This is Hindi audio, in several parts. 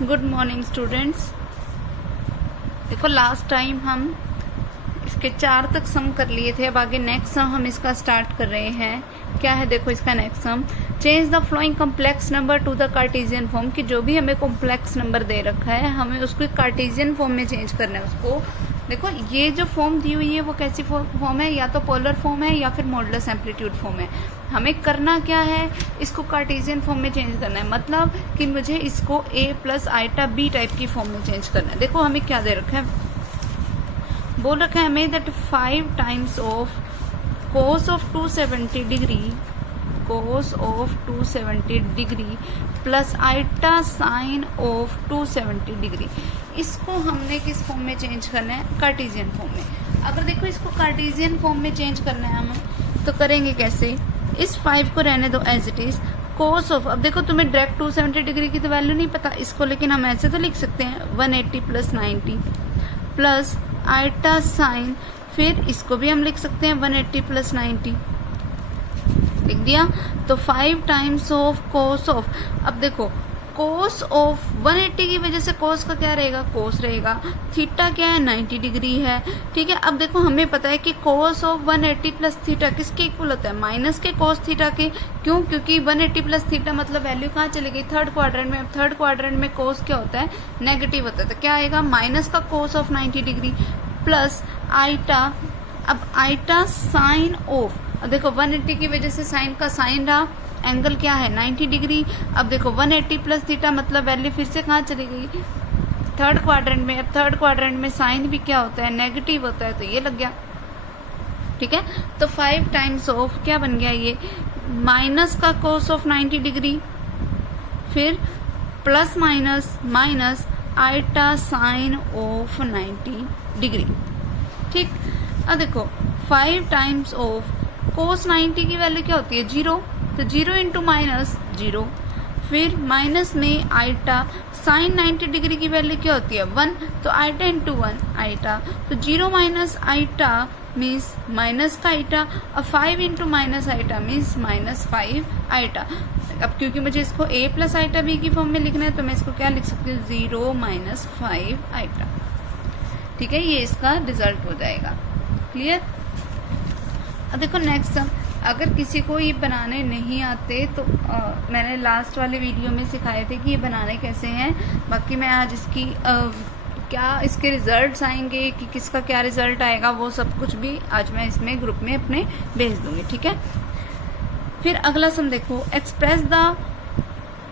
Good morning students. देखो लास्ट टाइम हम इसके 4 तक सम कर लिए थे। अब आगे नेक्स्ट सम हम इसका स्टार्ट कर रहे हैं। क्या है देखो इसका next sum, change the flowing complex number two the Cartesian form. कि जो भी हमें कॉम्प्लेक्स नंबर दे रखा है हमें उसको कार्टेशियन फॉर्म में चेंज करना है उसको। देखो ये जो फॉर्म दी हुई है वो कैसी फॉर्म है, या तो पोलर फॉर्म है या फिर मॉडुलस एम्पलीट्यूड फॉर्म है। हमें करना क्या है, इसको कार्टेशियन फॉर्म में चेंज करना है, मतलब कि मुझे इसको a plus iota b type की फॉर्म में चेंज करना है। देखो हमें क्या दे रखा है, बोल रखा है हमें that 5 times of cos of 270 degree plus iota sine of 270 degree. इसको हमने किस फॉर्म में चेंज करना है, कार्टेशियन फॉर्म में। अगर देखो इसको कार्टेशियन फॉर्म में चेंज करना है हमें तो करेंगे कैसे, इस 5 को रहने दो as it is, cos of, अब देखो तुम्हें डायरेक्ट 270 डिग्री की तो वैल्यू नहीं पता इसको, लेकिन हम ऐसे तो लिख सकते हैं 180 प्लस 90 प्लस आइटा साइन, फिर इसको भी हम लिख सकते हैं 180 प्लस 90 लिख दिया। तो 5 टाइम्स ऑफ कोस ऑफ, अब देखो कोस ऑफ 180 की वजह से कोस का क्या रहेगा, कोस रहेगा। थीटा क्या है, 90 डिग्री है, ठीक है। अब देखो हमें पता है कि कोस ऑफ 180 प्लस थीटा किसके इक्वल होता है, माइनस के कोस थीटा के। क्यों, क्योंकि 180 प्लस थीटा मतलब वैल्यू कहाँ चली गई, थर्ड क्वाड्रेंट में। अब थर्ड क्वाड्रेंट में कोस क्या होता है, नेगेटिव होता है, तो क्या आएगा माइनस का cos of 90 degree plus iota, अब आइटा साइन ऑफ, अब देखो 180 की वजह से साइन का साइन रहा, एंगल क्या है 90 डिग्री। अब देखो 180 प्लस थीटा मतलब वैल्यू फिर से कहाँ चली गई, थर्ड क्वाड्रेंट में। अब थर्ड क्वाड्रेंट में साइन भी क्या होता है, नेगेटिव होता है, तो ये लग गया, ठीक है। तो 5 टाइम्स ऑफ क्या बन गया, ये माइनस का कोस ऑफ 90 डिग्री, फिर plus minus minus iota sine of 90 degree, ठीक। अब देखो 5 टाइम्स ऑफ कोस 90 की वैल्यू क्या होती है, 0, तो 0 इंटू माइनस 0, फिर माइनस में आइटा साइन 90 डिग्री की वैल्यू क्या होती है 1, तो आइटा इंटू 1 आइटा, तो 0 माइनस आइटा मीन्स माइनस का आइटा, अब 5 into minus iota means minus 5 iota. अब क्योंकि मुझे इसको a प्लस आइटा b की फॉर्म में लिखना है तो मैं इसको क्या लिख सकती हूँ, 0 माइनस 5 आइटा, ठीक है। ये इसका रिजल्ट हो जाएगा, क्लियर। अब देखो नेक्स्ट सम, अगर किसी को ये बनाने नहीं आते तो मैंने लास्ट वाले वीडियो में सिखाए थे कि ये बनाने कैसे हैं। बाकी मैं आज इसकी क्या इसके रिजल्ट्स आएंगे कि किसका क्या रिजल्ट आएगा वो सब कुछ भी आज मैं इसमें ग्रुप में अपने भेज दूंगी, ठीक है। फिर अगला सम देखो, express the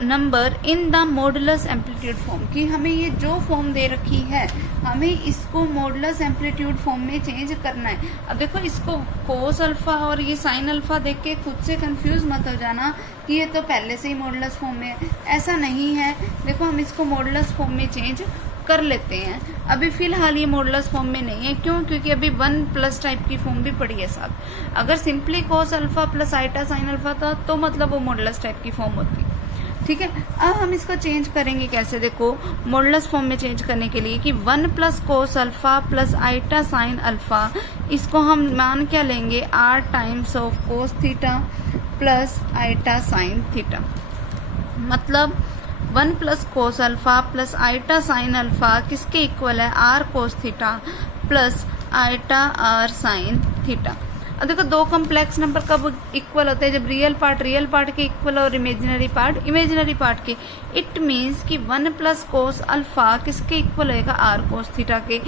number in the modulus amplitude form. कि हमें ये जो फॉर्म दे रखी है हमें इसको मॉडुलस एम्पलीट्यूड फॉर्म में चेंज करना है। अब देखो इसको कोस अल्फा और ये साइन अल्फा देख के खुद से कंफ्यूज मत हो जाना कि ये तो पहले से ही मॉडुलस फॉर्म में है, ऐसा नहीं है। देखो हम इसको मॉडुलस फॉर्म में चेंज कर लेते हैं। अभी फिलहाल ये मॉडुलस फॉर्म में नहीं है, क्यों, क्योंकि अभी 1 प्लस टाइप की फॉर्म भी पड़ी है साथ। अगर simply cos alpha plus iota sine alpha था तो मतलब वो मॉडुलस टाइप की फॉर्म होती, ठीक है। अब हम इसको चेंज करेंगे कैसे, देखो मॉडुलस फॉर्म में चेंज करने के लिए कि 1 plus cos alpha plus iota sine alpha, इसको हम मान क्या लेंगे, r times of cos theta plus iota sine theta, मतलब 1 plus cos alpha plus iota sine alpha किसके इक्वल है, r cos theta plus iota r sine theta. अब देखो दो कॉम्प्लेक्स नंबर कब इक्वल होते हैं, जब रियल पार्ट के इक्वल और इमेजिनरी पार्ट के। इट मीन्स कि 1 प्लस कोस अल्फा किसके इक्वल होएगा, r कोस थीटा के,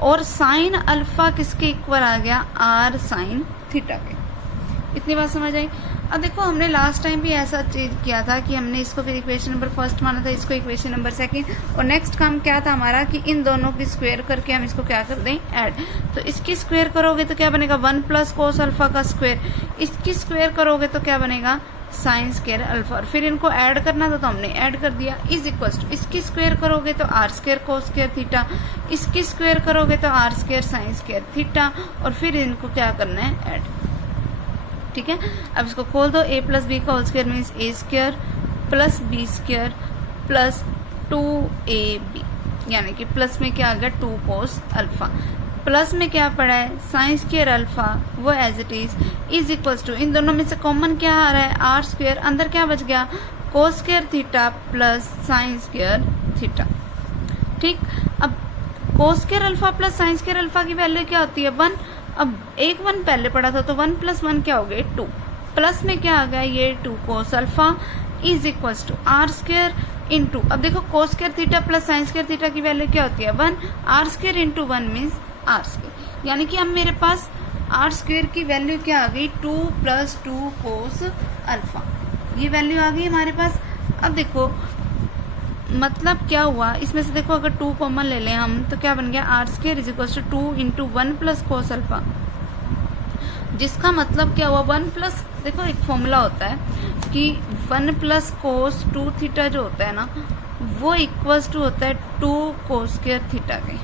और साइन अल्फा किसके इक्वल आ गया, r साइन थीटा के। इतनी बात समझ आई। अब देखो हमने लास्ट टाइम भी ऐसा चीज किया था कि हमने इसको फिर इक्वेशन नंबर फर्स्ट माना था, इसको इक्वेशन नंबर सेकंड, और नेक्स्ट काम क्या था हमारा कि इन दोनों की स्क्वायर करके हम इसको क्या कर दें, ऐड। तो इसकी स्क्वायर करोगे तो क्या बनेगा, 1 प्लस कोस अल्फा का स्क्वायर, इसकी स्क्वायर करोगे तो क्या बनेगा, साइन स्क्वायर अल्फा, और फिर इनको ऐड करना था तो हमने ऐड कर दिया, इज इक्वल टू इसकी स्क्वायर करोगे तो r स्क्वायर कोस स्क्वायर थीटा, इसकी स्क्वायर करोगे तो r square sine square theta, और फिर इनको क्या करना है, ऐड, ठीक है। अब इसको खोल दो, a प्लस बी का whole square means a square plus b square plus 2ab, यानी कि प्लस में क्या आ गया 2 कोस अल्फा, प्लस में क्या पड़ा है साइन स्क्वायर अल्फा वो as it is equals to, इन दोनों में से कॉमन क्या आ रहा है r स्क्वायर, अंदर क्या बच गया कोस square theta plus sine square theta. ठीक, अब cos square alpha plus sine square alpha की वैल्यू क्या होती है 1। अब एक 1 पहले पढ़ा था तो 1 + 1 क्या हो गया 2, प्लस में क्या आ गया ये 2 cos alpha is equal to r square into, अब देखो cos square theta plus sine square theta की वैल्यू क्या होती है 1, r square into 1 means r square, यानी कि अब मेरे पास आर स्क्वायर की वैल्यू क्या आ गई 2 + 2 कोस अल्फा, ये वैल्यू आ गई हमारे पास। अब देखो मतलब क्या हुआ इसमें से, देखो अगर 2 कॉमन ले लें हम तो क्या बन गया r square is equal to 2 into 1 + cos alpha, जिसका मतलब क्या हुआ 1 प्लस, देखो एक फॉर्मूला होता है कि 1 + कोस 2 थीटा जो होता है ना वो इक्वल्स टू होता है 2 कोस स्क्वायर थीटा के।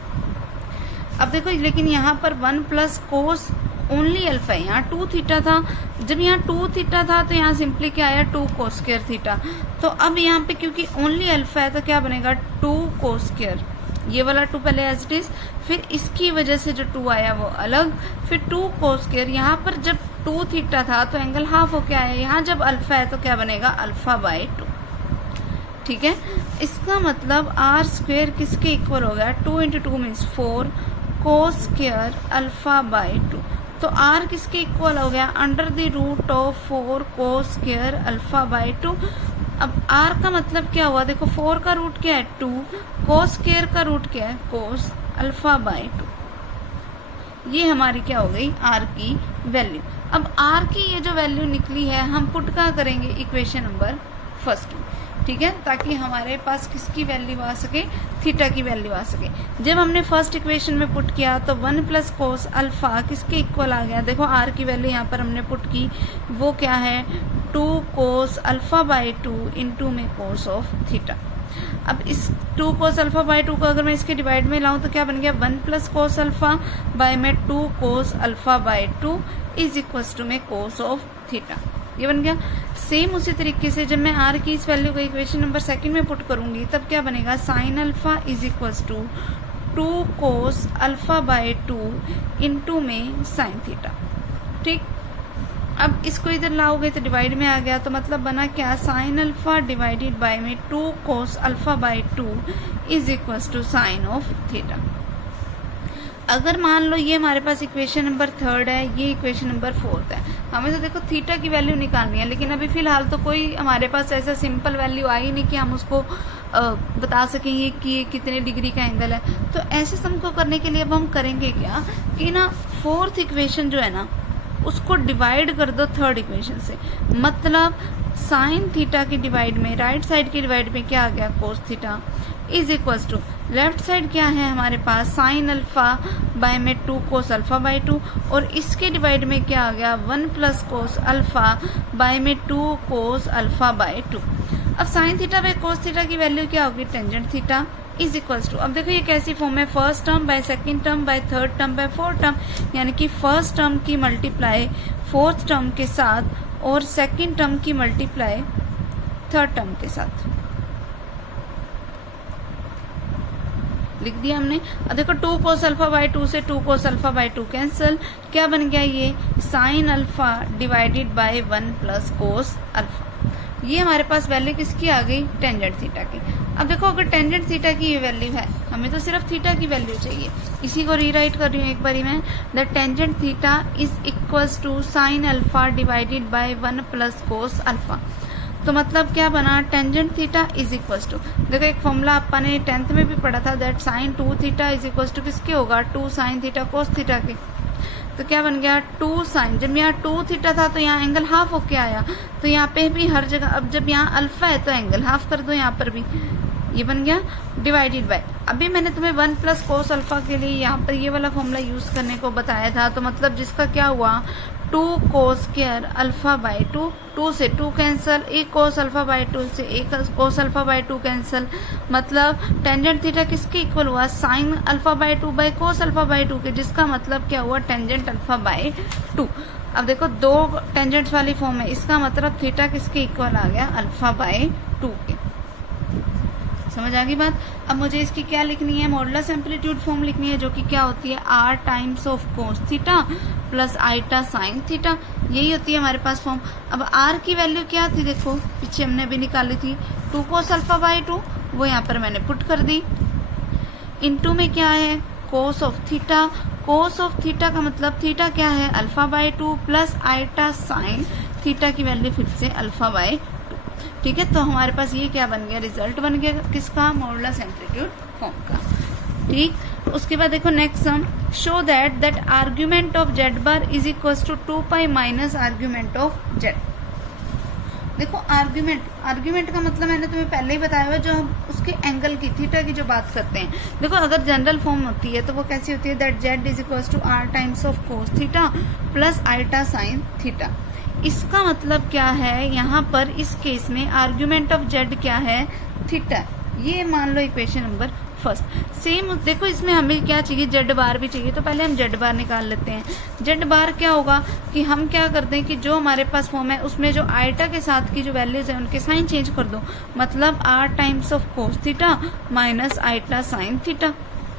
अब देखो लेकिन यहाँ पर 1 + कोस ओनली अल्फा है, यहाँ 2 थीटा था, जब यहाँ 2 थीटा था तो यहाँ सिंपली क्या आया 2 कोस स्क्वायर थीटा, तो अब यहाँ पे क्योंकि ओनली अल्फा है तो क्या बनेगा 2 कोस स्क्वायर, ये वाला 2 पहले एज इट इज, फिर इसकी वजह से जो 2 आया वो अलग, फिर 2 कोस स्क्वायर, यहाँ पर जब 2 थीटा था तो एंगल हाफ हो के आया, यहाँ जब अल्फा है तो क्या बनेगा अल्फा/2। ठीक है, इसका मतलब आर स्क्वायर किसके इक्वल हो गया 2 × 2 मीन्स 4 कोस स्क्वायर अल्फा/2, तो आर किसके इक्वल हो गया √4 कोस स्क्वायर अल्फा/2। अब आर का मतलब क्या हुआ, देखो 4 का रूट क्या है 2, कोस स्क्वायर का रूट क्या है कोस अल्फा/2, ये हमारी क्या हो गई आर की वैल्यू। अब आर की ये जो वैल्यू निकली है हम पुट कहाँ करेंगे इक्वेशन नंबर 1 में, ठीक है, ताकि हमारे पास किसकी वैल्यू आ सके थीटा की वैल्यू आ सके। जब हमने फर्स्ट इक्वेशन में पुट किया तो 1 + कोस अल्फा किसके इक्वल आ गया, देखो आर की वैल्यू यहाँ पर हमने पुट की वो क्या है 2 कोस अल्फा/2 इंटू में कोस ऑफ थीटा। अब इस 2 कोस अल्फा/2 को अगर मैं इसके डिवाइड में लाऊं तो क्या बन गया 1 + कोस अल्फा बाय में 2 cos alpha is equals to में कोस ऑफ थीटा, ये बन गया। सेम उसी तरीके से जब मैं आर की इस वैल्यू को इक्वेशन नंबर 2 में पुट करूंगी तब क्या बनेगा sine alpha is equals to 2 cos alpha into में साइन थीटा। ठीक, अब इसको इधर लाओगे तो डिवाइड में आ गया, तो मतलब बना क्या साइन अल्फा डिवाइडेड बाय में 2 cos alpha is equals to sine of theta. अगर मान लो ये हमारे पास इक्वेशन नंबर 3 है, ये इक्वेशन नंबर 4 है, हमें तो देखो थीटा की वैल्यू निकालनी है, लेकिन अभी फिलहाल तो कोई हमारे पास ऐसा सिंपल वैल्यू आई नहीं कि हम उसको बता सकेंगे कि ये कितने डिग्री का एंगल है। तो ऐसे सम को करने के लिए अब हम करेंगे क्या कि ना 4th इक्वेशन जो है ना उसको डिवाइड कर दो 3rd इक्वेशन से, मतलब साइन थीटा की डिवाइड में राइट साइड की डिवाइड में क्या आ गया cos theta is equals to left side क्या है हमारे पास साइन अल्फा बाय में 2 कोस अल्फा/2 और इसके डिवाइड में क्या आ गया 1 + कोस अल्फा बाय में 2 कोस अल्फा/2। अब sine theta by cos theta की वैल्यू क्या होगी tangent theta is equals to, अब देखो ये कैसी फॉर्म है first term by second term by third term by fourth term, यानी कि फर्स्ट टर्म की मल्टीप्लाई फोर्थ टर्म के साथ और सेकंड टर्म की मल्टीप्लाई थर्ड टर्म के साथ लिख दिया हमने। अब देखो 2 कोस अल्फा/2 से 2 कोस अल्फा/2 कैंसिल, क्या बन गया ये sign alpha divided by 1 + cos alpha, ये हमारे पास वैल्यू किसकी आ गई टेंजेंट थीटा की। अब देखो अगर टेंजेंट थीटा की ये वैल्यू है, हमें तो सिर्फ थीटा की वैल्यू चाहिए, इसी को रीराइट कर रही हूँ एक बारी मैं, the tangent theta is equals to sine alpha divided by 1 + cos alpha. तो मतलब क्या बना tangent theta is equals to, देखो एक फॉर्मूला अपन ने 10th में भी पढ़ा था that sine 2 theta is equals to किसके होगा 2 साइन थीटा कोस थीटा के। तो क्या बन गया 2 साइन, जब यहाँ 2 थीटा था तो यहाँ एंगल हाफ होके आया, तो यहाँ पे भी हर जगह, अब जब यहाँ अल्फा है तो एंगल हाफ कर दो यहाँ पर भी, ये बन गया डिवाइडेड बाय। अभी मैंने तुम्हें 1 + कोस अल्फा के लिए यहाँ पर ये वाला फॉर्मूला यूज करने को बताया था, तो मतलब जिसका क्या हुआ 2 कोस स्क्वायर अल्फा/2, 2 से 2 कैंसिल, 1 कोस अल्फा/2 से 1 कोस अल्फा/2 कैंसिल, मतलब टेंजेंट थीटा किसके इक्वल हुआ साइन अल्फा/2 बाय कोस अल्फा/2 के, जिसका मतलब क्या हुआ टेंजेंट अल्फा/2। अब देखो 2 टेंजेंट्स वाली फॉर्म है, इसका मतलब थीटा किसके इक्वल आ गया अल्फा/2 के। समझ आ गई बात। अब मुझे इसकी क्या लिखनी है मॉडुलस एम्पलीट्यूड फॉर्म लिखनी है, जो कि क्या होती है r times of cos theta plus iota sine theta, यही होती है हमारे पास फॉर्म। अब r की वैल्यू क्या थी देखो पीछे हमने अभी निकाली थी 2 कोस अल्फा/2 वो यहाँ पर मैंने पुट कर दी। इनटू में क्या है, cos of theta. Cos of theta का मतलब थीटा क्या है, alpha by 2 plus iota sine theta की वैल्यू फिर से अल्फा बाय 2। ठीक है, तो हमारे पास ये क्या बन गया, रिजल्ट बन गया किसका, मॉडुलस एम्पलीट्यूड फॉर्म का। ठीक, उसके बाद देखो next sum, show that argument of z bar is equal to 2 pi minus argument of z. देखो आर्ग्यूमेंट का मतलब मैंने तुम्हें पहले ही बताया हुआ, जो हम उसके एंगल की थीटा की जो बात करते हैं। देखो अगर जनरल फॉर्म होती है तो वो कैसी होती है, that z is equal to r times of cos theta plus iota sine theta. इसका मतलब क्या है, यहाँ पर इस केस में आर्ग्यूमेंट ऑफ जेड क्या है, थीटा। ये मान लो इक्वेशन नंबर फर्स्ट। सेम देखो इसमें हमें क्या चाहिए, जेड बार भी चाहिए, तो पहले हम जेड बार निकाल लेते हैं। जेड बार क्या होगा कि हम क्या करते हैं कि जो हमारे पास फॉर्म है उसमें जो आइटा के साथ की जो वैल्यूज है उनके साइन चेंज कर दो, मतलब r times of cos theta minus iota sine theta,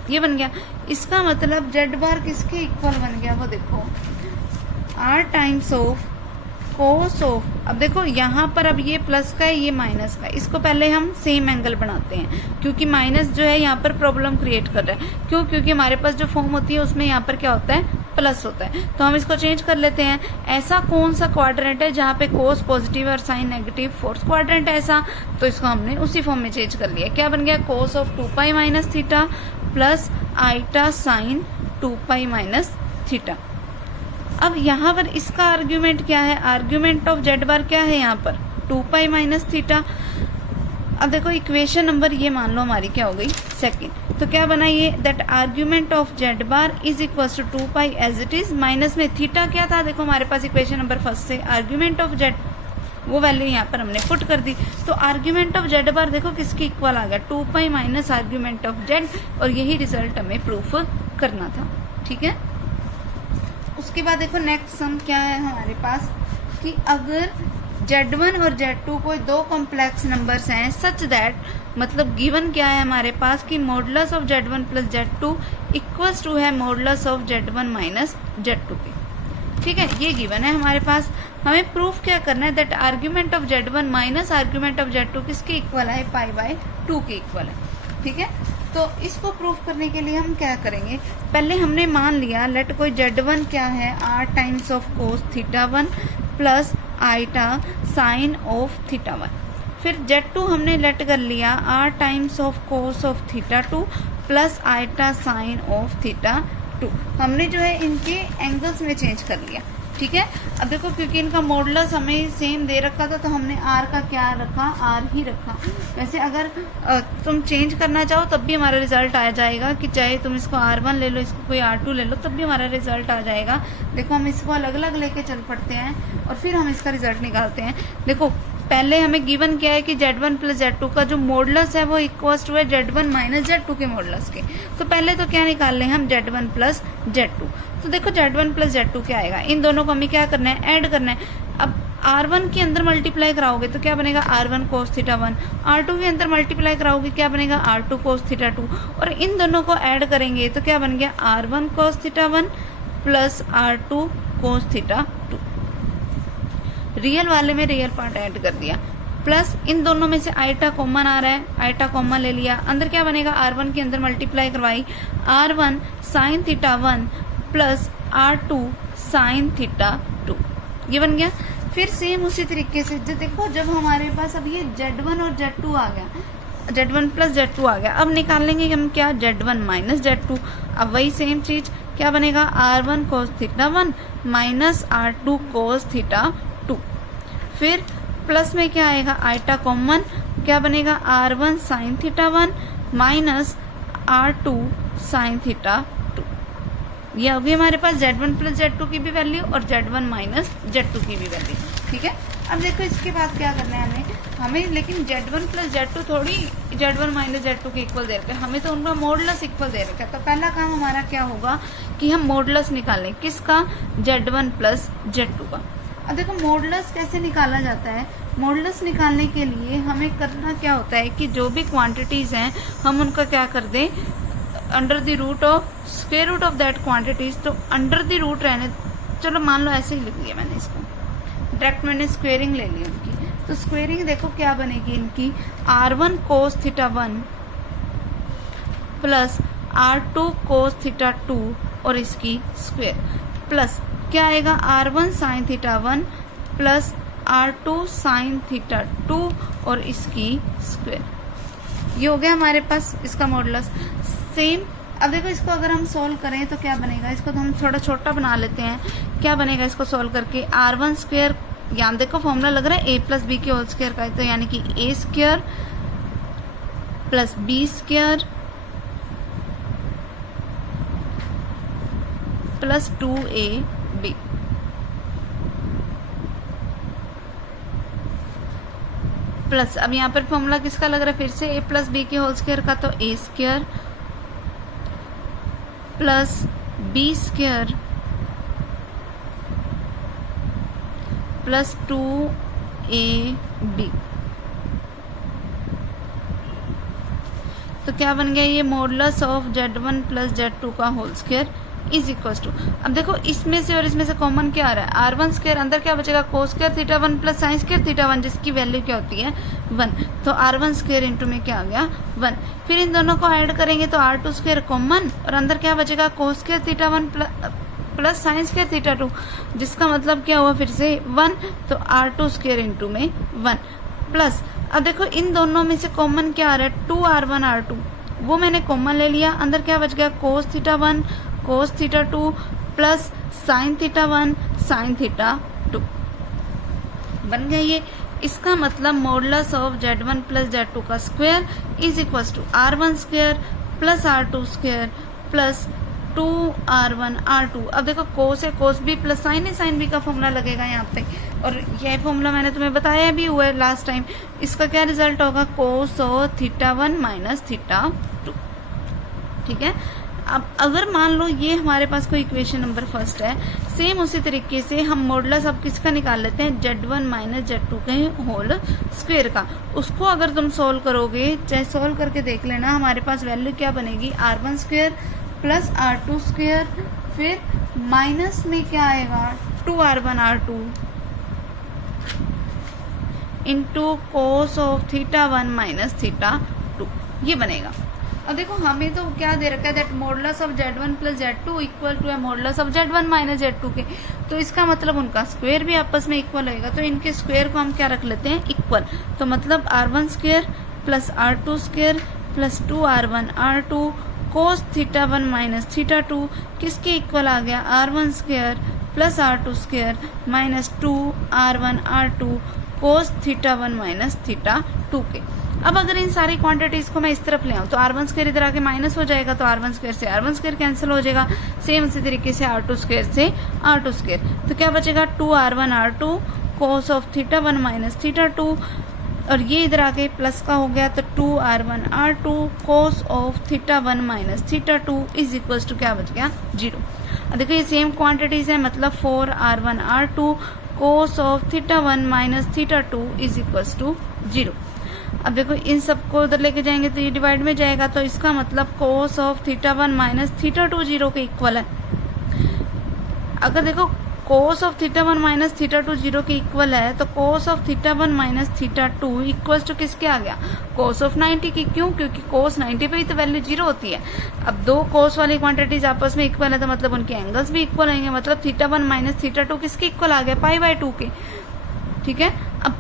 ये बन गया। इसका मतलब जेड बार किसके इक्वल बन गया, वो देखो r times of cos of, अब देखो यहाँ पर अब ये प्लस का है ये माइनस का है, इसको पहले हम सेम एंगल बनाते हैं, क्योंकि माइनस जो है यहाँ पर प्रॉब्लम क्रिएट कर रहा है। क्यों, क्योंकि हमारे पास जो फॉर्म होती है उसमें यहाँ पर क्या होता है, प्लस होता है। तो हम इसको चेंज कर लेते हैं। ऐसा कौन सा क्वाड्रेंट है जहाँ पे कोस पॉजिटिव और साइन नेगेटिव, फोर्थ क्वाड्रेंट है ऐसा, तो इसको हमने उसी फॉर्म में चेंज कर लिया। क्या बन गया, cos of 2 pi minus theta plus iota sine 2 pi minus theta. अब यहाँ पर इसका आर्ग्यूमेंट क्या है, आर्ग्यूमेंट ऑफ जेड बार क्या है यहाँ पर 2 पाई माइनस थीटा। अब देखो इक्वेशन नंबर ये मान लो हमारी क्या हो गई, सेकंड। तो क्या बना ये, that argument of z bar is equal to 2 pi as it is, minus में थीटा क्या था, देखो हमारे पास इक्वेशन नंबर फर्स्ट से आर्ग्यूमेंट ऑफ जेड वो वैल्यू यहाँ पर हमने पुट कर दी। तो आर्ग्यूमेंट ऑफ जेड बार देखो किसके इक्वल आ गया, 2 pi minus argument of Z, और यही रिजल्ट हमें प्रूफ करना था। ठीक है, उसके बाद देखो नेक्स्ट सम क्या है हमारे पास कि अगर Z1 और Z2 कोई दो कॉम्प्लेक्स नंबर्स हैं सच दैट, मतलब गिवन क्या है हमारे पास कि modulus of Z1 plus Z2 equals to है modulus of Z1 minus Z2 के। ठीक है, ये गिवन है हमारे पास। हमें प्रूफ क्या करना है, that argument of Z1 minus argument of Z2 किसके इक्वल है, पाई बाय 2 के इक्वल है। ठीक है, तो इसको प्रूफ करने के लिए हम क्या करेंगे, पहले हमने मान लिया लेट कोई Z1 क्या है, r times of cos theta 1 plus iota sine of theta 1। फिर Z2 हमने लेट कर लिया r times of cos of theta 2 plus iota sine of theta 2। हमने जो है इनके एंगल्स में चेंज कर लिया। ठीक है, अब देखो क्योंकि इनका मॉडुलस हमें सेम दे रखा था तो हमने आर का क्या रखा, आर ही रखा। वैसे अगर तुम चेंज करना चाहो तब भी हमारा रिजल्ट आ जाएगा, कि चाहे तुम इसको R1 ले लो, इसको कोई R2 ले लो, तब भी हमारा रिजल्ट आ जाएगा। देखो हम इसको अलग अलग लेके चल पड़ते हैं और फिर हम इसका रिजल्ट निकालते हैं। देखो पहले हमें गिवन क्या है कि Z1 प्लस Z2 का जो मॉडुलस है वो इक्वल्स टू है Z1 माइनस Z2 के मॉडुलस के। तो पहले तो क्या निकाल लें हम, Z1 प्लस Z2। तो देखो Z1 प्लस Z2 क्या आएगा, इन दोनों को हमें क्या करना है, ऐड करना है। अब R1 के अंदर मल्टीप्लाई कराओगे तो क्या बनेगा, R1 कोस थीटा 1। R2 के अंदर मल्टीप्लाई कराओगे क्या बनेगा, R2 कोस थीटा 2। और इन दोनों को ऐड करेंगे तो क्या बन गया, R1 कोस theta 1 plus R2 cos theta 2। Real वाले में रियल पार्ट ऐड कर दिया, प्लस इन दोनों में से आइटा कॉमन आ रहा है, आइटा कॉमन ले लिया, अंदर क्या बनेगा, R1 के अंदर मल्टीप्लाई करवाई, R1 sine theta 1 plus R2 sine theta 2, ये बन गया। फिर सेम उसी तरीके से जो देखो जब हमारे पास अब ये Z1 और Z2 आ गया, Z1 प्लस Z2 आ गया, अब निकाल लेंगे हम क्या, Z1 माइनस Z2। अब वही सेम चीज क्या बनेगा, R1 कोस theta 1 minus R2 cos theta 2। फिर प्लस में क्या आएगा, आइटा कॉमन, क्या बनेगा, R1 sine theta 1 minus R2 sine theta 2। ये होगी हमारे पास Z1 प्लस Z2 की भी वैल्यू और Z1 माइनस Z2 की भी वैल्यू। ठीक है, अब देखो इसके बाद क्या करना है हमें लेकिन Z1 प्लस Z2 थोड़ी Z1 माइनस Z2 के इक्वल दे रखे, हमें तो उनका मॉडुलस इक्वल दे रखा है। तो पहला काम हमारा क्या होगा कि हम मॉडुलस निकालें, किसका, Z1 प्लस Z2 का। अब देखो मॉडुलस कैसे निकाला जाता है, मॉडुलस निकालने के लिए हमें करना क्या होता है कि जो भी क्वांटिटीज हैं हम उनका क्या कर दें, under the root of square root of that quantities. तो अंडर द रूट रहने, चलो मान लो ऐसे ही लिख लिया मैंने इसको, डायरेक्ट मैंने स्क्वेयरिंग ले ली उनकी। तो स्क्वेयरिंग देखो क्या बनेगी इनकी, r1 cos theta 1 plus r2 cos theta 2 और इसकी स्क्वेयर, प्लस क्या आएगा r1 sin theta 1 plus r2 sin theta 2 और इसकी स्क्वेयर। ये हो गया हमारे पास इसका मॉडुलस। सेम अब देखो इसको अगर हम सॉल्व करें तो क्या बनेगा, इसको तो हम थोड़ा छोटा बना लेते हैं। क्या बनेगा इसको सॉल्व करके, r1 स्क्वेयर, यहाँ देखो फॉर्मूला लग रहा है a प्लस बी के होल स्क्वेयर का, तो यानी कि a square plus b square plus 2ab, plus अब यहाँ पर फॉर्मूला किसका लग रहा है फिर से, a प्लस बी के होल स्क्वायर का, तो a square plus b square plus 2ab। तो क्या बन गया ये, modulus of z1 plus z2 का whole square is equal to, अब देखो इसमें से और इसमें से कॉमन क्या आ रहा है, r1 स्क्वायर, अंदर क्या बचेगा कोस square theta 1 plus sine square theta 1 जिसकी वैल्यू क्या होती है 1, तो r1 स्क्वायर इंटू में क्या आ गया 1। फिर इन दोनों को ऐड करेंगे तो r2 स्क्वायर कॉमन और अंदर क्या बचेगा कोस square theta 1 plus sine square theta 2 जिसका मतलब क्या हुआ फिर से 1, तो r2 स्क्वायर इंटू में 1 प्लस, अब देखो इन दोनों में से कॉमन क्या आ रहा है 2r1 r2, वो मैंने कॉमन ले लिया, अंदर क्या बच गया cos theta 1 cos theta 2 plus sine theta 1 sine theta 2 बन गया ये। इसका मतलब modulus of z1 plus z2 का square is equal to r1 square plus r2 square plus 2r1 r2। अब देखो कोस है, कोस भी प्लस साइन है, साइन भी का फॉर्मूला लगेगा यहाँ पे, और यह फॉर्मूला मैंने तुम्हें बताया भी हुआ है लास्ट टाइम। इसका क्या रिजल्ट होगा, कोस ऑफ थीटा 1 माइनस थीटा 2, ठीक है। अब अगर मान लो ये हमारे पास कोई इक्वेशन नंबर फर्स्ट है, सेम उसी तरीके से हम मॉडुलस अब किसका निकाल लेते हैं, z1 माइनस z2 के होल स्क्वायर का। उसको अगर तुम सोल्व करोगे, चाहे सोल्व करके देख लेना, हमारे पास वैल्यू क्या बनेगी r1 square plus r2 square, फिर माइनस में क्या आएगा 2r1 r2 into cos of theta 1 minus theta 2, ये बनेगा। अब देखो हमें तो क्या दे रखा है, that modulus of z1 plus z2 equal to है modulus of z1 minus z2 के, तो इसका मतलब उनका स्क्वायर भी आपस में इक्वल होएगा, तो इनके स्क्वायर को हम क्या रख लेते हैं इक्वल। तो मतलब r1 square plus r2 square plus 2r1 r2 कोस थीटा 1 माइनस थीटा 2 किसके इक्वल आ गया, r1 square plus r2 square minus 2r1 r2 कोस थीटा 1 माइनस थीटा 2 के। अब अगर इन सारी क्वांटिटीज को मैं इस तरफ ले आऊँ तो r1 स्क्वायर इधर आके माइनस हो जाएगा, तो r1 स्क्वायर से r1 स्क्वायर कैंसिल हो जाएगा, सेम उसी तरीके से r2 स्क्वायर से r2 स्क्वायर, तो क्या बचेगा 2r1 r2 cos of theta 1 minus theta 2, और ये इधर आके प्लस का हो गया, तो 2r1 r2 cos of theta 1 minus theta 2 is equals to क्या बच गया 0। अब देखो ये सेम क्वांटिटीज है, मतलब 4r1 r2 cos of theta 1 minus theta 2 is equals to 0। अब देखो इन सबको उधर लेके जाएंगे तो ये डिवाइड में जाएगा, तो इसका मतलब cos of theta 1 minus theta 2 0 के इक्वल है। अगर देखो cos of theta 1 minus theta 2 0 के इक्वल है, तो cos of theta 1 minus theta 2 equals to किसके आ गया, कोस ऑफ 90 की। क्यों, क्योंकि कोस 90 पे ही तो वैल्यू 0 होती है। अब दो कोस वाली क्वांटिटीज आपस में इक्वल है, तो मतलब उनके एंगल्स भी इक्वल होंगे, मतलब थीटा 1 माइनस थीटा 2 किसके इक्वल आ गया, पाई बाय 2 के, ठीक है। अब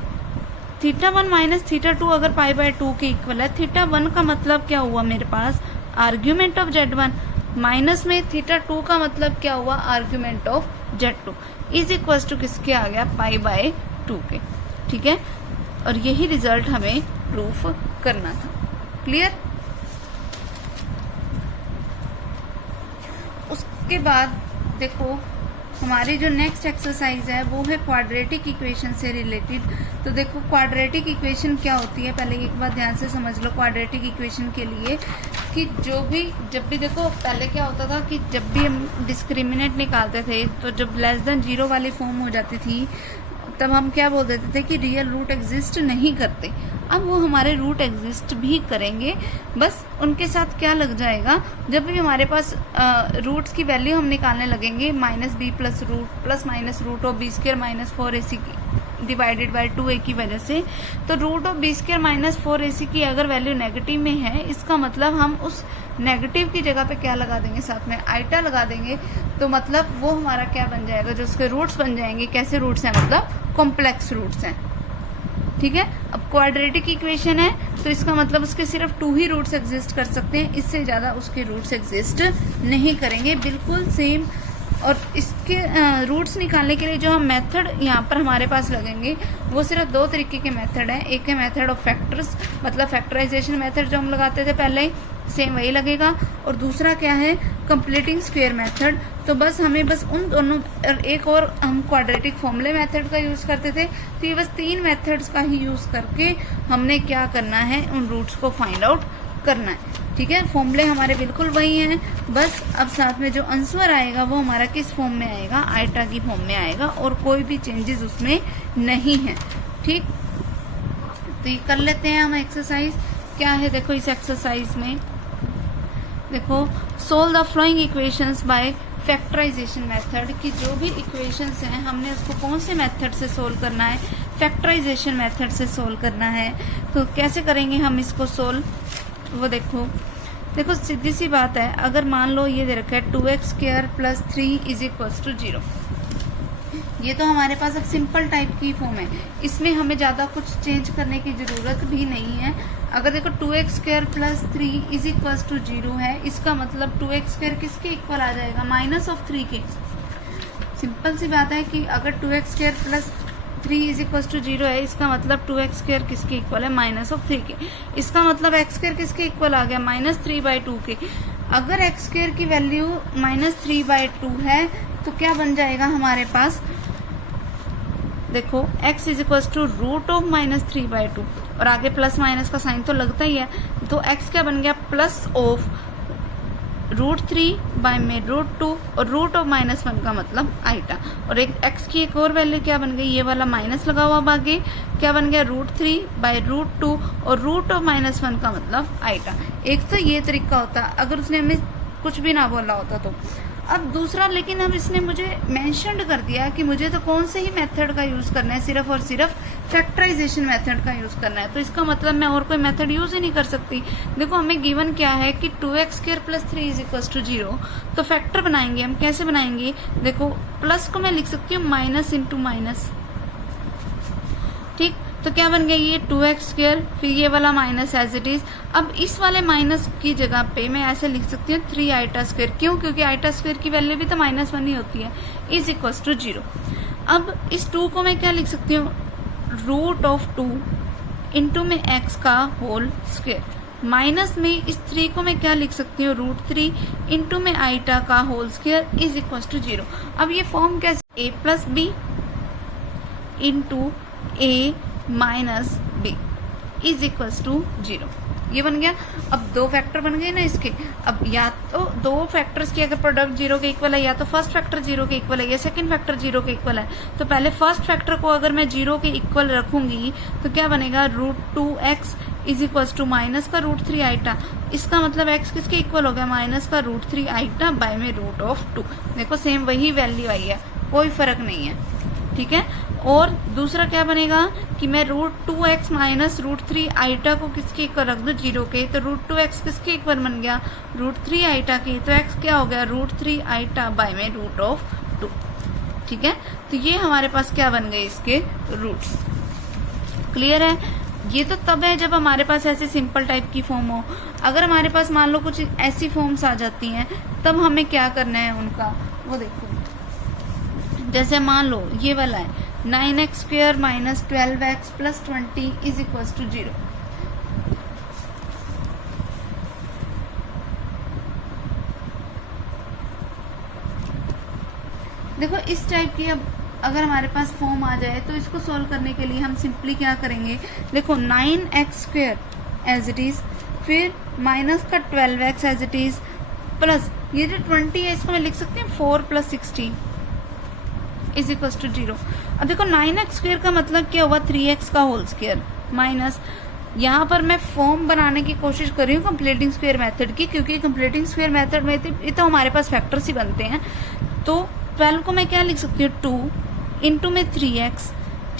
थीटा 1 माइनस थीटा 2 अगर पाई बाय 2 के इक्वल है, थीटा 1 का मतलब क्या हुआ मेरे पास, आर्ग्यूमेंट ऑफ z1, माइनस में थीटा 2 का मतलब क्या हुआ, argument of z2 is equal to किसके आ गया, पाई बाय 2 के, ठीक है। और यही रिजल्ट हमें प्रूफ करना था। क्लियर। उसके बाद देखो हमारी जो नेक्स्ट एक्सरसाइज है वो है क्वाड्रेटिक इक्वेशन से रिलेटेड। तो देखो क्वाड्रेटिक इक्वेशन क्या होती है, पहले एक बार ध्यान से समझ लो। क्वाड्रेटिक इक्वेशन के लिए कि जब भी देखो पहले क्या होता था कि जब भी हम डिस्क्रिमिनेंट निकालते थे, तो जब लेस देन 0 वाली फॉर्म हो जाती थी, तब हम क्या बोल देते थे कि रियल रूट एग्जिस्ट नहीं करते। अब वो हमारे रूट एग्जिस्ट भी करेंगे, बस उनके साथ क्या लग जाएगा, जब भी हमारे पास रूट्स की वैल्यू हम निकालने लगेंगे, minus b plus root plus minus root of b square minus 4ac की डिवाइडेड बाय 2a की वजह से। तो root of b square minus 4ac की अगर वैल्यू नेगेटिव में है, इसका मतलब हम उस नेगेटिव की जगह पे क्या लगा देंगे, साथ में आइटा लगा देंगे। तो मतलब वो हमारा क्या बन जाएगा, जो उसके रूट्स बन जाएंगे, कैसे रूट्स हैं, मतलब कॉम्प्लेक्स रूट्स हैं। ठीक है। अब क्वाड्रेटिक इक्वेशन है तो इसका मतलब उसके सिर्फ 2 ही रूट्स एग्जिस्ट कर सकते हैं, इससे ज्यादा उसके रूट्स एग्जिस्ट नहीं करेंगे, बिल्कुल सेम। और इसके रूट्स निकालने के लिए जो हम मेथड यहाँ पर हमारे पास लगेंगे वो सिर्फ 2 तरीके के मेथड हैं। एक है मेथड ऑफ फैक्टर्स, मतलब फैक्टराइजेशन मेथड जो हम लगाते थे पहले, सेम वही लगेगा। और दूसरा क्या है, कंप्लीटिंग स्क्वायर मेथड। तो बस हमें बस उन दोनों, और एक और हम क्वाड्रेटिक फॉर्मूले मेथड का यूज करते थे। तो ये बस 3 मेथड्स का ही यूज करके हमने क्या करना है, उन रूट्स को फाइंड आउट करना है। ठीक है। फॉर्मूले हमारे बिल्कुल वही हैं, बस अब साथ में जो आंसर आएगा वो हमारा किस फॉर्म में आएगा, आइटा की फॉर्म में आएगा, और कोई भी चेंजेस उसमें नहीं है। ठीक। तो ये कर लेते हैं हम एक्सरसाइज। क्या है देखो इस एक्सरसाइज में, देखो solve the following equations by factorization method की जो भी इक्वेशंस हैं हमने उसको कौन से मेथड से सोल्व करना है, फैक्टराइजेशन मेथड से सोल्व करना है। तो कैसे करेंगे हम इसको सोल्व, वो देखो सीधी सी बात है। अगर मान लो ये दे रखा है 2x² + 3 = 0, ये तो हमारे पास अब सिंपल टाइप की फॉर्म है, इसमें हमें ज़्यादा कुछ चेंज करने की ज़रूरत भी नहीं है। अगर देखो 2x² + 3 = 0 है, इसका मतलब 2x² किसके इक्वल आ जाएगा, -3 के। सिंपल सी बात है कि अगर 2x² + 3 = 0 है, इसका मतलब 2x² किसके इक्वल है, -3 के। इसका मतलब x² किसके इक्वल आ गया, -3/2 के। अगर x² की वैल्यू -3/2 है तो क्या बन जाएगा हमारे पास, देखो x = √−3/2, और आगे प्लस माइनस का साइन तो लगता ही है। तो x क्या बन गया, +√3 में √2, और √−1 का मतलब आइटा। और एक x की एक और वैल्यू क्या बन गई, ये वाला माइनस लगा हुआ, आगे क्या बन गया, √3/√2, और √−1 का मतलब आइटा। एक तो ये तरीका होता अगर उसने हमें कुछ भी ना बोला होता तो। अब दूसरा, लेकिन अब इसने मुझे मेंशन्ड कर दिया कि मुझे तो कौन से ही मेथड का यूज करना है, सिर्फ और सिर्फ फैक्टराइजेशन मेथड का यूज करना है। तो इसका मतलब मैं और कोई मेथड यूज ही नहीं कर सकती। देखो हमें गिवन क्या है कि 2x² + 3 = 0, तो फैक्टर बनाएंगे हम। कैसे बनाएंगे, देखो प्लस को मैं लिख सकती हूँ माइनस इंटू माइनस। ठीक। तो क्या बन गया, ये 2x², फिर ये वाला माइनस एज इट इज। अब इस वाले माइनस की जगह पे मैं ऐसे लिख सकती हूँ 3i²। क्यों, क्योंकि i² की वैल्यू भी तो -1 ही होती है, = 0। अब इस 2 को मैं क्या लिख सकती हूँ, √2 इंटू में x का होल स्क्वायर, माइनस में इस 3 को मैं क्या लिख सकती हूँ, √3 इंटू में आइटा का होल स्क्वायर = 0। अब ये फॉर्म कैसे, a + b into a minus b = 0, ये बन गया। अब 2 फैक्टर बन गए ना इसके। अब या तो 2 फैक्टर्स की अगर प्रोडक्ट 0 के इक्वल है, या तो फर्स्ट फैक्टर 0 के इक्वल है, या सेकंड फैक्टर 0 के इक्वल है। तो पहले फर्स्ट फैक्टर को अगर मैं 0 के इक्वल रखूंगी तो क्या बनेगा, √2x = माइनस का √3 आइटा। इसका मतलब x किसके इक्वल हो गया, माइनस का √3 आइटा बाय में √2। देखो सेम वही वैल्यू आई है, कोई फर्क नहीं है। ठीक है। और दूसरा क्या बनेगा कि मैं √2x - √3 आइटा को किसके इक्वल रख दूं, 0 के। तो √2x किसके इक्वल बन गया, √3 आइटा के। तो x क्या हो गया, √3 आइटा बाय में √2। ठीक है। तो ये हमारे पास क्या बन गए, इसके रूट्स। क्लियर है। ये तो तब है जब हमारे पास ऐसे सिंपल टाइप की फॉर्म हो। अगर हमारे पास मान लो कुछ ऐसी फॉर्म्स आ जाती हैं, तब हमें क्या करना है उनका, वो देखो। जैसे मान लो ये वाला है 9x² - 12x + 20 = 0। देखो इस टाइप की अब अगर हमारे पास फॉर्म आ जाए तो इसको सोल्व करने के लिए हम सिंपली क्या करेंगे, देखो 9x² एज इट इज, फिर माइनस का 12x as it is, plus ये जो 20 है इसको मैं लिख सकती हूँ 4 + 16 = 0। अब देखो 9x² का मतलब क्या हुआ, 3x का होल स्क्वायर, माइनस यहाँ पर मैं फॉर्म बनाने की कोशिश कर रही हूँ कंप्लीटिंग स्क्वायर मेथड की, क्योंकि कंप्लीटिंग स्क्वायर मेथड में तो हमारे पास फैक्टर्स ही बनते हैं। तो 12 को मैं क्या लिख सकती हूँ, 2 इंटू में 3x।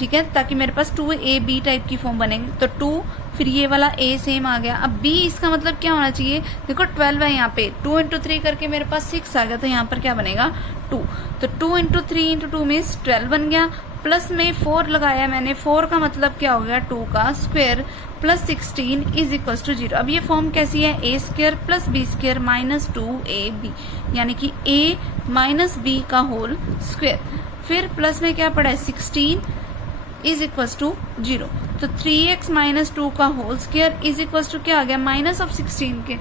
ठीक है, ताकि मेरे पास 2ab टाइप की फॉर्म बनेगी। तो 2 फिर ये वाला a सेम आ गया। अब b इसका मतलब क्या होना चाहिए, देखो 12 है यहाँ पे, 2 इंटू 3 करके मेरे पास 6 आ गया, तो यहाँ पर क्या बनेगा 2। तो 2 इंटू 3 इंटू 2 मीन्स 12 बन गया। प्लस में 4 लगाया मैंने, 4 का मतलब क्या हो गया 2 का square plus 16 is equal to 0। अब ये फॉर्म कैसी है, a square plus b square minus 2ab, यानी कि a माइनस b का होल स्क्वायर। फिर प्लस में क्या पड़ा है 16 इज इक्वल टू 0। तो 3x माइनस 2 का whole square is equal to क्या आ गया माइनस ऑफ 16 के।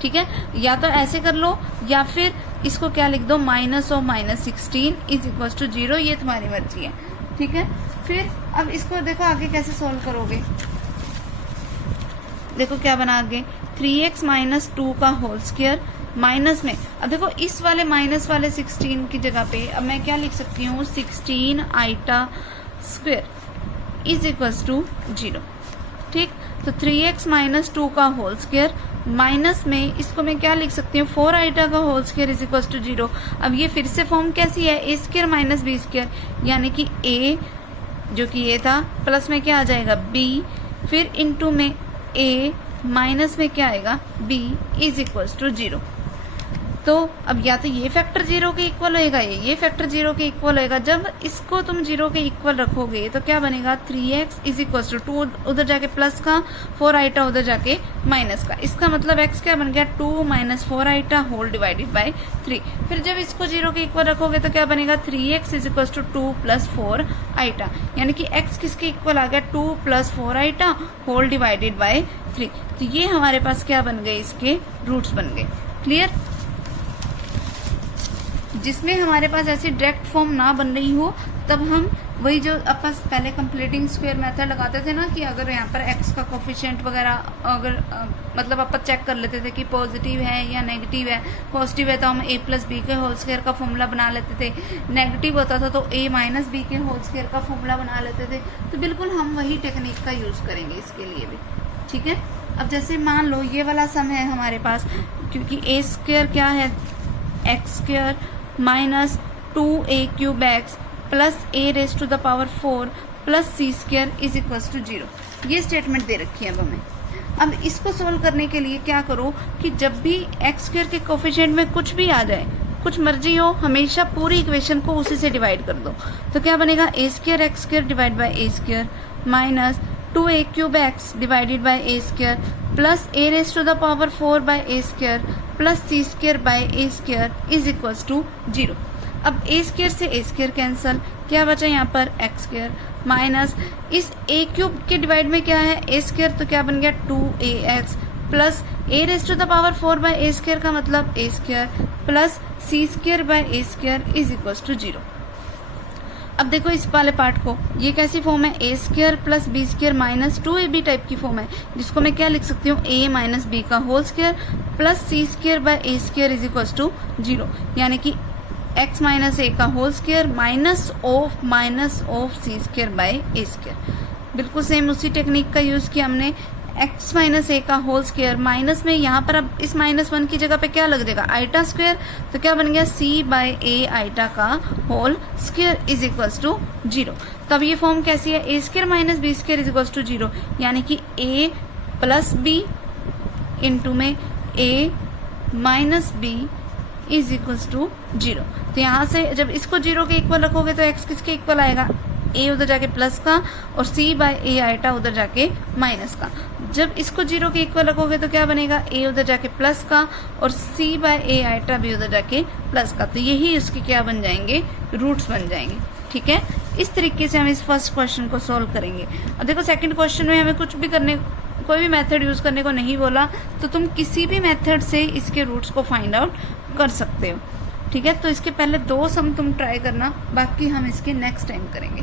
ठीक है, या तो ऐसे कर लो या फिर इसको क्या लिख दो minus of minus 16 is equal to 0, ये तुम्हारी मर्जी है। ठीक है, फिर अब इसको देखो आगे कैसे सोल्व करोगे। देखो क्या बना आगे 3x माइनस 2 का होल स्क्वायर माइनस में, अब देखो इस वाले माइनस वाले 16 की जगह पे अब मैं क्या लिख सकती हूँ 16 iota square is equal to 0। ठीक, तो 3x माइनस 2 का होल स्क्वायर माइनस में इसको मैं क्या लिख सकती हूँ 4 आइटा का whole square is equal to 0। अब ये फिर से फॉर्म कैसी है a square minus b square, यानी कि a जो कि ये था प्लस में क्या आ जाएगा b, फिर इनटू में a माइनस में क्या आएगा b इज इक्वल टू 0। तो अब या तो ये फैक्टर 0 के इक्वल होएगा, ये फैक्टर 0 के इक्वल होएगा। जब इसको तुम 0 के इक्वल रखोगे तो क्या बनेगा 3x इज इक्वल टू 2 उधर जाके प्लस का, 4 आइटा उधर जाके माइनस का। इसका मतलब x क्या बन गया 2 minus 4 iota whole divided by 3। फिर जब इसको 0 के इक्वल रखोगे तो क्या बनेगा 3x is equal to 2 plus 4 iota, यानी कि x किसके इक्वल आ गया 2 plus 4 iota whole divided by 3। तो ये हमारे पास क्या बन गए, इसके रूट्स बन गए। क्लियर, जिसमें हमारे पास ऐसी डायरेक्ट फॉर्म ना बन रही हो तब हम वही जो अपन पहले कंप्लीटिंग स्क्वायर मेथड लगाते थे ना, कि अगर यहाँ पर x का कोफिशिएंट वगैरह अगर मतलब अपन चेक कर लेते थे कि पॉजिटिव है या नेगेटिव है। पॉजिटिव है तो हम a प्लस बी के होल स्क्वायर का फॉर्मूला बना लेते थे, नेगेटिव होता था तो a माइनस बी के होल स्क्वायर का फॉर्मूला बना लेते थे। तो बिल्कुल हम वही टेक्निक का यूज करेंगे इसके लिए भी। ठीक है, अब जैसे मान लो ये वाला सम है हमारे पास, क्योंकि a स्क्वायर क्या है x square minus 2a cube x plus a raise to the power 4 plus c square is equal to 0, ये स्टेटमेंट दे रखी है अब हमें। अब इसको सोल्व करने के लिए क्या करो कि जब भी x स्क्वायर के कोफिशिएंट में कुछ भी आ जाए, कुछ मर्जी हो, हमेशा पूरी इक्वेशन को उसी से डिवाइड कर दो। तो क्या बनेगा a square x square divide by a square minus 2a cube x divided by a square plus a raise to the power 4 by a square plus c square by a square is equal to 0। अब a स्क्वायर से a स्क्वायर कैंसल, क्या बचा यहाँ पर x स्क्वायर माइनस इस a क्यूब के डिवाइड में क्या है a स्क्वायर, तो क्या बन गया 2ax plus a raise to the power 4 by a square का मतलब a square plus c square by a square is equal to 0। अब देखो इस वाले पार्ट को, ये कैसी फॉर्म है a square plus b square minus 2ab type की फॉर्म है, जिसको मैं क्या लिख सकती हूँ a माइनस b का whole square plus c square by a square is equal to 0, यानी कि x माइनस a का whole square minus of c square by a square. बिल्कुल सेम उसी टेक्निक का यूज किया हमने, x माइनस a का होल स्क्वायर माइनस में यहाँ पर अब इस -1 की जगह पे क्या लग जाएगा आइटा स्क्वायर, तो क्या बन गया c बाय a आइटा का whole square is equals to 0। तब ये फॉर्म कैसी है a square minus b square is equals to 0, यानी कि a प्लस b इंटू में a minus b is equals to 0। तो यहाँ से जब इसको 0 के इक्वल रखोगे तो x किसके इक्वल आएगा a उधर जाके प्लस का और c बाय a आइटा उधर जाके माइनस का। जब इसको 0 के इक्वल रखोगे तो क्या बनेगा a उधर जाके प्लस का और c बाय a आइटा भी उधर जाके प्लस का। तो यही उसके क्या बन जाएंगे रूट्स बन जाएंगे। ठीक है, इस तरीके से हम इस फर्स्ट क्वेश्चन को सॉल्व करेंगे। अब देखो सेकंड क्वेश्चन में हमें कुछ भी करने, कोई भी मेथड यूज करने को नहीं बोला, तो तुम किसी भी मेथड से इसके रूट्स को फाइंड आउट कर सकते हो। ठीक है, तो इसके पहले 2 सम तुम ट्राई करना, बाकी हम इसके नेक्स्ट टाइम करेंगे।